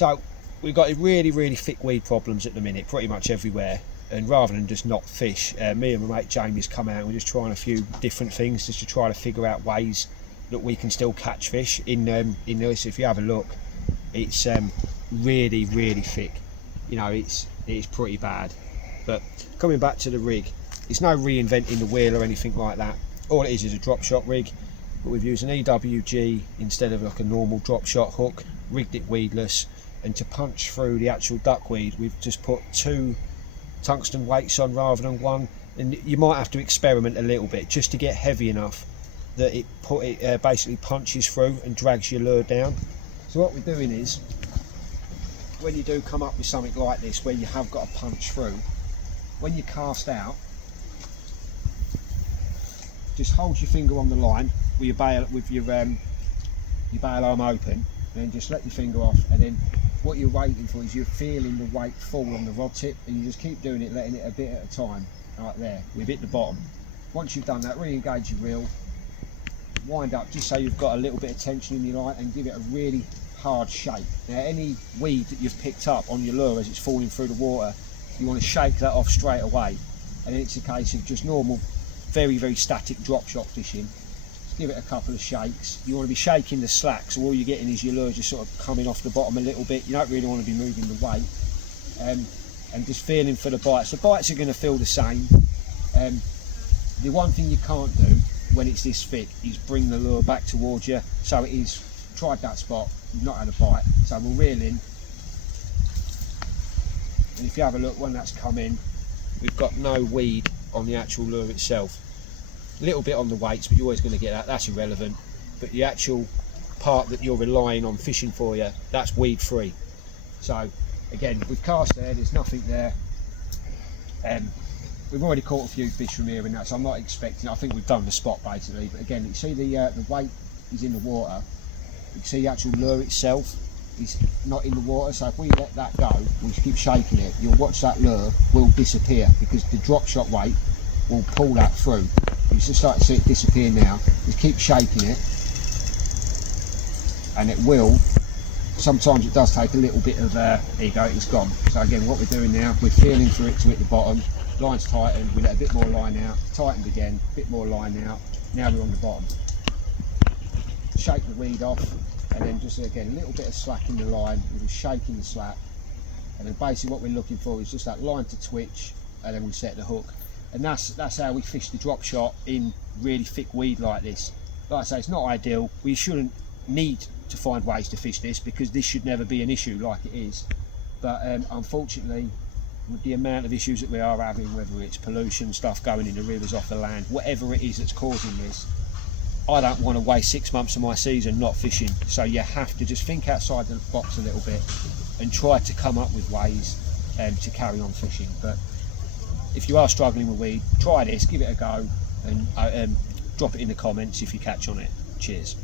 So we've got really thick weed problems at the minute, pretty much everywhere. And rather than just not fish, me and my mate Jamie's come out and we're just trying a few different things just to try to figure out ways that we can still catch fish in this. If you have a look, it's really thick. You know, it's pretty bad. But coming back to the rig, it's no reinventing the wheel or anything like that. All it is a drop shot rig, but we've used an EWG instead of like a normal drop shot hook, rigged it weedless, and to punch through the actual duckweed we've just put 2 tungsten weights on rather than 1, and you might have to experiment a little bit just to get heavy enough that it basically punches through and drags your lure down. So what we're doing is, when you do come up with something like this where you have got to punch through, when you cast out, just hold your finger on the line with your bail arm open, and then just let your finger off, and then what you're waiting for is you're feeling the weight fall on the rod tip, and you just keep doing it, letting it a bit at a time, right there. We've hit the bottom. Once you've done that, re-engage your reel, wind up just so you've got a little bit of tension in your line, and give it a really hard shake. Now any weed that you've picked up on your lure as it's falling through the water, you want to shake that off straight away, and then it's a case of just normal, very static drop shot fishing. Give it a couple of shakes. You want to be shaking the slack, so all you're getting is your lure just sort of coming off the bottom a little bit. You don't really want to be moving the weight, and just feeling for the bites. The bites are going to feel the same. The one thing you can't do when it's this thick is bring the lure back towards you. So it is, tried that spot, you've not had a bite, so we'll reel in, and if you have a look when that's come in, we've got no weed on the actual lure itself. A little bit on the weights, but you're always going to get that, that's irrelevant. But the actual part that you're relying on fishing for you, that's weed free. So again, we've cast there's nothing there. We've already caught a few fish from here and that, so I'm not expecting, I think we've done the spot basically. But again, you see the weight is in the water, you can see the actual lure itself is not in the water, so if we let that go, we keep shaking it, you'll watch that lure will disappear, because the drop shot weight will pull that through. You just start to see it disappear now. Just keep shaking it, and it will. Sometimes it does take a little bit of, there you go, it's gone. So again, what we're doing now, we're feeling for it to hit the bottom. Line's tightened, we let a bit more line out, tightened again, a bit more line out. Now we're on the bottom. Shake the weed off, and then just again, a little bit of slack in the line. We're just shaking the slack, and then basically what we're looking for is just that line to twitch, and then we set the hook. And that's how we fish the drop shot in really thick weed like this. Like I say, it's not ideal. We shouldn't need to find ways to fish this, because this should never be an issue like it is. But unfortunately, with the amount of issues that we are having, whether it's pollution, stuff going in the rivers off the land, whatever it is that's causing this, I don't want to waste 6 months of my season not fishing. So you have to just think outside the box a little bit and try to come up with ways to carry on fishing. But if you are struggling with weed, try this, give it a go, and drop it in the comments if you catch on it. Cheers.